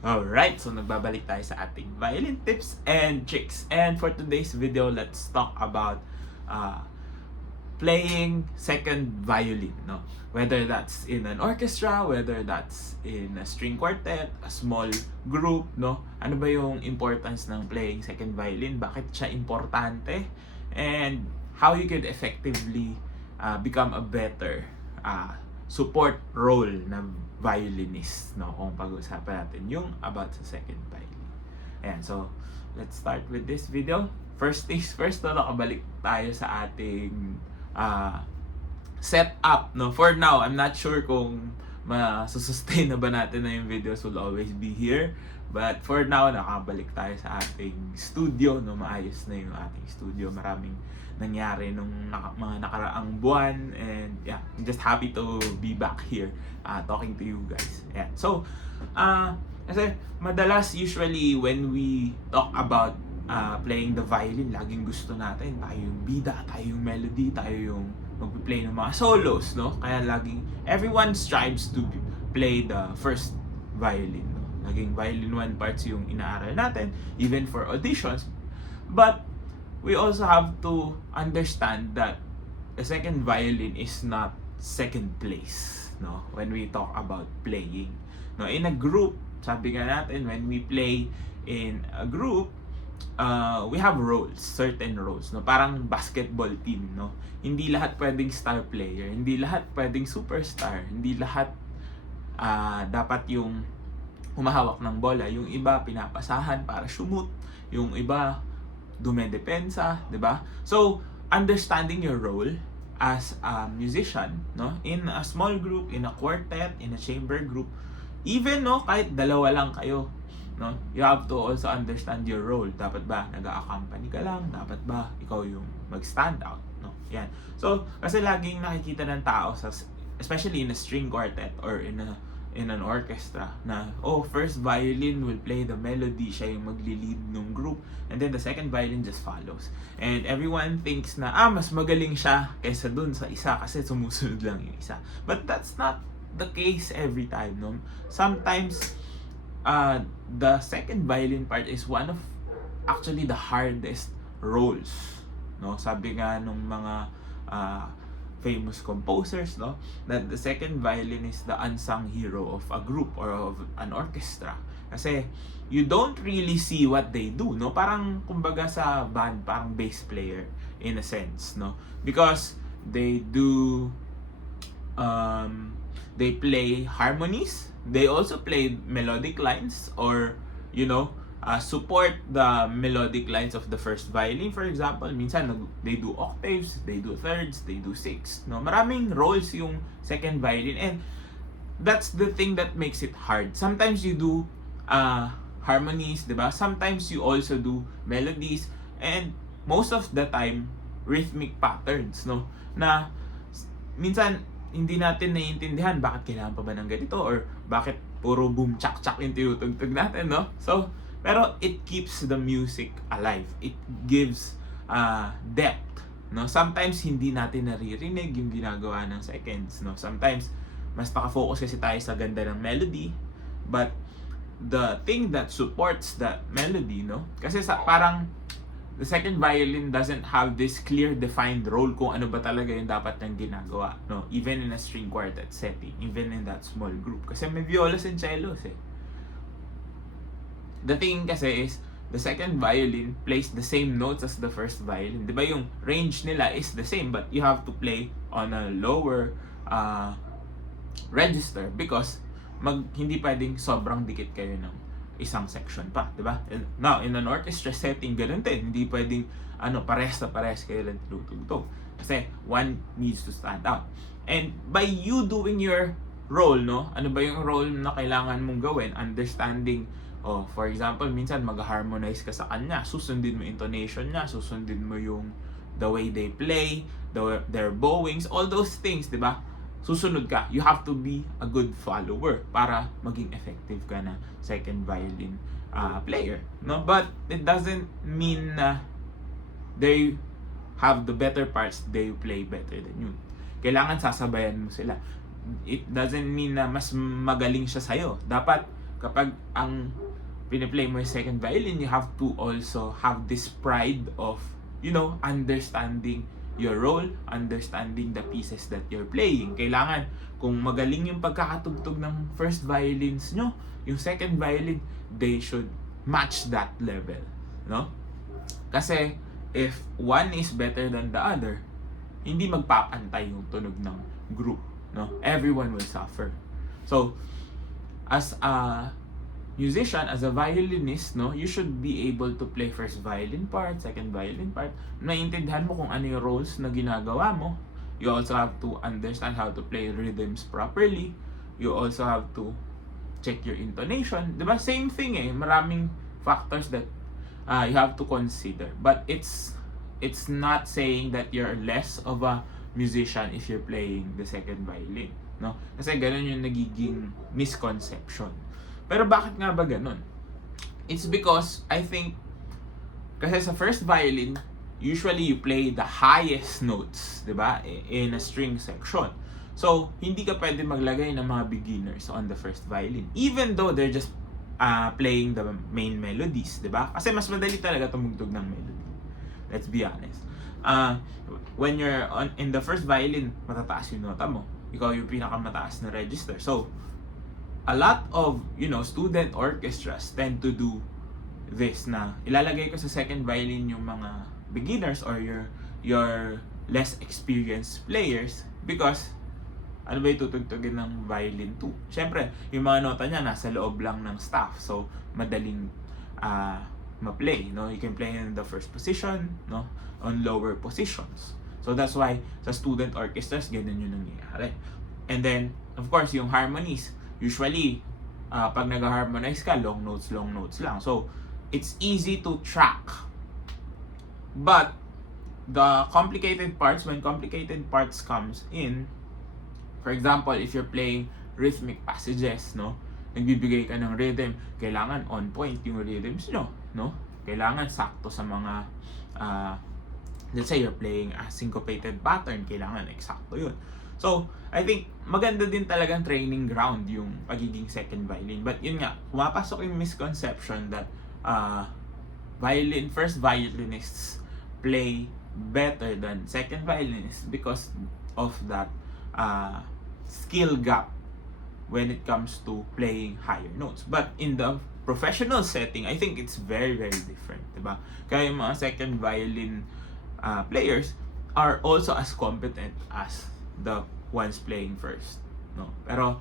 Alright, so nagbabalik tayo sa ating violin tips and tricks. And for today's video, let's talk about uh, playing second violin, no? Whether that's in an orchestra, whether that's in a string quartet, a small group, no? Ano ba yung importance ng playing second violin? Bakit siya importante? And how you could effectively become a better support role na violinist, no? Kung pag-usapan natin yung about sa second violin. Ayan, so let's start with this video. First things first, no, nakabalik tayo sa ating setup, no? For now, I'm not sure kung masusustain na ba natin na yung videos will always be here. But for now, nakabalik tayo sa ating studio, no? Maayos na yung ating studio. Maraming nangyari nung mga nakaraang buwan. And yeah, I'm just happy to be back here talking to you guys. Yeah. So, kasi madalas usually when we talk about playing the violin, laging gusto natin tayo yung bida, tayo yung melody, tayo yung magpi-play ng mga solos, no? Kaya laging everyone strives to play the first violin, no? Laging violin 1 parts yung inaaral natin, even for auditions. But we also have to understand that the second violin is not second place, no? When we talk about playing, no? In a group, sabi nga natin, when we play in a group, we have roles, certain roles, no? Parang basketball team, no? Hindi lahat pwedeng star player, hindi lahat pwedeng superstar, hindi lahat dapat yung humahawak ng bola. Yung iba pinapasahan para shoot, yung iba dumedepensa, 'di ba? So, understanding your role as a musician, no? In a small group, in a quartet, in a chamber group, even no, kahit dalawa lang kayo, no? You have to also understand your role. Dapat ba nag-a-accompany ka lang? Dapat ba ikaw yung mag-stand out, no? Yan. So, kasi laging nakikita ng tao sa, especially in a string quartet or in an orchestra, na first violin will play the melody, siya yung magli-lead ng group, and then the second violin just follows. And everyone thinks na mas magaling siya kaysa dun sa isa kasi sumusunod lang yung isa. But that's not the case every time, no? Sometimes the second violin part is one of actually the hardest roles, no? Sabi nga nung mga famous composers, no, that the second violin is the unsung hero of a group or of an orchestra. Kasi you don't really see what they do, no? Parang kumbaga sa band, parang bass player in a sense, no? Because they do they play harmonies, they also play melodic lines, or support the melodic lines of the first violin. For example, minsan they do octaves, they do thirds, they do sixths, no? Maraming roles yung second violin, and that's the thing that makes it hard. Sometimes you do harmonies, diba? Sometimes you also do melodies, and most of the time rhythmic patterns, no? Na minsan hindi natin naiintindihan bakit kailangan pa ba ng ganito, or bakit puro boom chak chak yung tinutugtog natin, no? So pero it keeps the music alive. It gives depth, no? Sometimes hindi natin naririnig yung ginagawa ng seconds, no? Sometimes mas naka-focus kasi tayo sa ganda ng melody, but the thing that supports that melody, no? Kasi parang the second violin doesn't have this clear defined role kung ano ba talaga yung dapat niyang ginagawa, no? Even in a string quartet setting, even in that small group. Kasi may violas and cellos, eh. The thing kasi is, the second violin plays the same notes as the first violin. Diba yung range nila is the same, but you have to play on a lower register because hindi pwedeng sobrang dikit kayo ng isang section pa, diba? Now, in an orchestra setting, ganun din. Hindi pwedeng pares na pares kayo lang tinutugtog. Kasi one needs to stand out. And by you doing your role, no? Ano ba yung role na kailangan mong gawin? Understanding, for example, minsan mag-harmonize ka sa kanya, susundin mo intonation niya, susundin mo yung the way they play, their bowings, all those things, di ba? Susunod ka. You have to be a good follower para maging effective ka na second violin player, no? But it doesn't mean na they have the better parts, they play better than you. Kailangan sasabayan mo sila. It doesn't mean na mas magaling siya sa'yo. Dapat kapag ang piniplay mo yung second violin, you have to also have this pride of, understanding your role, understanding the pieces that you're playing. Kailangan, kung magaling yung pagkakatugtog ng first violins nyo, yung second violin, they should match that level, no? Kasi, if one is better than the other, hindi magpapantay yung tunog ng group, no? Everyone will suffer. So, as a musician, as a violinist, no, you should be able to play first violin part, second violin part. Naiintindihan mo kung ano yung roles na ginagawa mo. You also have to understand how to play rhythms properly. You also have to check your intonation. Diba? Same thing eh. Maraming factors that you have to consider. But it's not saying that you're less of a musician if you're playing the second violin, no? Kasi ganun yung nagiging misconception. Pero bakit nga ba ganun? It's because I think kasi sa first violin, usually you play the highest notes, 'di ba? In a string section. So, hindi ka pwede maglagay ng mga beginners on the first violin even though they're just playing the main melodies, 'di ba? Kasi mas madali talaga tumugtog ng melody. Let's be honest. When you're in the first violin, matataas yung nota mo. Ikaw yung pinakamataas na register. So, a lot of, student orchestras tend to do this na ilalagay ko sa second violin yung mga beginners or your less experienced players because ano ba itutugtugin ng violin 2? Siyempre, yung mga nota niya nasa loob lang ng staff. So, madaling ma-play, no? You can play in the first position, no? On lower positions. So, that's why sa student orchestras, ganun yung nangyayari. And then, of course, yung harmonies, usually, pag nag-harmonize ka, long notes lang. So, it's easy to track. But, the complicated parts, when complicated parts comes in, for example, if you're playing rhythmic passages, no? Nagbibigay ka ng rhythm, kailangan on point yung rhythms nyo, no? Kailangan sakto sa mga, let's say you're playing a syncopated pattern, kailangan eksakto yun. So, I think maganda din talagang training ground yung pagiging second violin. But yun nga, pumapasok yung misconception that first violinists play better than second violinists because of that skill gap when it comes to playing higher notes. But in the professional setting, I think it's very, very different, diba? Kaya yung mga second violin players are also as competent as the ones playing first, no? Pero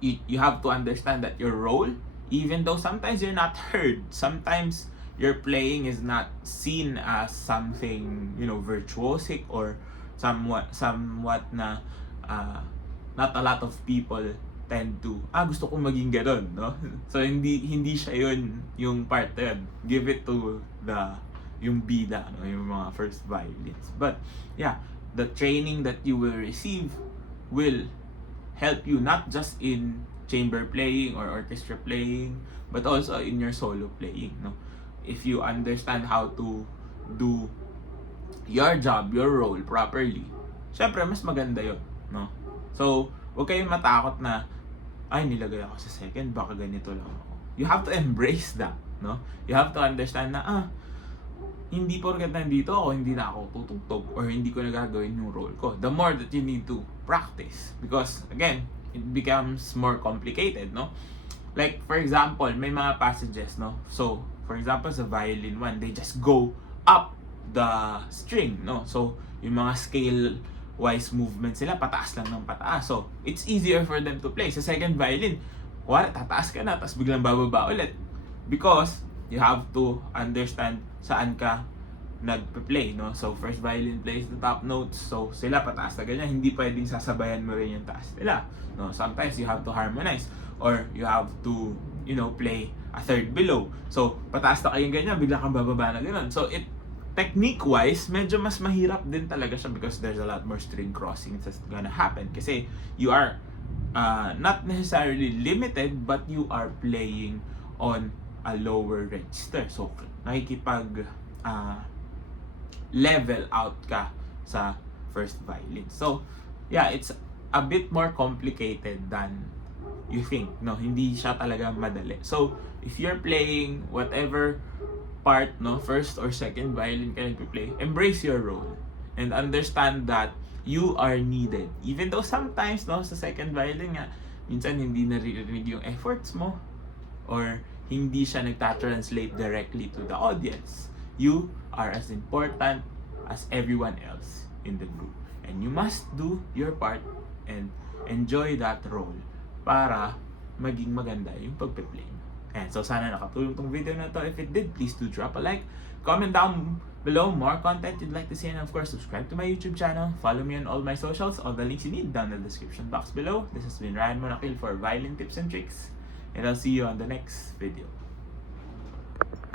you have to understand that your role, even though sometimes you're not heard, sometimes your playing is not seen as something, virtuosic or somewhat na not a lot of people tend to gusto kong maging gano'n, no? So hindi siya yun yung part na yun. Give it to yung bida, no? Yung mga first violins. But yeah, the training that you will receive will help you not just in chamber playing or orchestra playing, but also in your solo playing, no? If you understand how to do your job, your role properly, syempre mas maganda yun, no? So, huwag kayong matakot na nilagay ako sa second, baka ganito lang ako. You have to embrace that, no? You have to understand na hindi porket nandito ako, hindi na ako tutugtog or hindi ko na gagawin yung role ko. The more that you need to practice, because again, it becomes more complicated, no? Like, for example, may mga passages, no? So, for example, sa violin 1, they just go up the string, no? So, yung mga scale-wise movements sila, pataas lang ng pataas. So, it's easier for them to play. Sa second violin, tataas ka na, tapos biglang bababa ulit. Because, you have to understand saan ka nagpe-play, no? So, first violin plays the top notes. So, sila pataas na ganyan. Hindi pwedeng sasabayan mo rin yung taas nila, no? Sometimes, you have to harmonize. Or, you have to, play a third below. So, pataas na kayong ganyan, bigla kang bababa na ganun. So, technique-wise, medyo mas mahirap din talaga siya because there's a lot more string crossings that's gonna happen. Kasi, you are not necessarily limited, but you are playing on a lower register. So, nakikipag level out ka sa first violin. So, yeah, it's a bit more complicated than you think, no? Hindi siya talaga madali. So, if you're playing whatever part, no, first or second violin ka nagpe-play, embrace your role and understand that you are needed. Even though sometimes, no, sa second violin nga, minsan hindi naririnig yung efforts mo or hindi siya nagta-translate directly to the audience. You are as important as everyone else in the group. And you must do your part and enjoy that role para maging maganda yung pagpe-play. And so sana nakatulong tong video na to. If it did, please do drop a like. Comment down below more content you'd like to see, and of course subscribe to my YouTube channel. Follow me on all my socials. All the links you need down in the description box below. This has been Ryan Monakil for Violin Tips and Tricks, and I'll see you on the next video.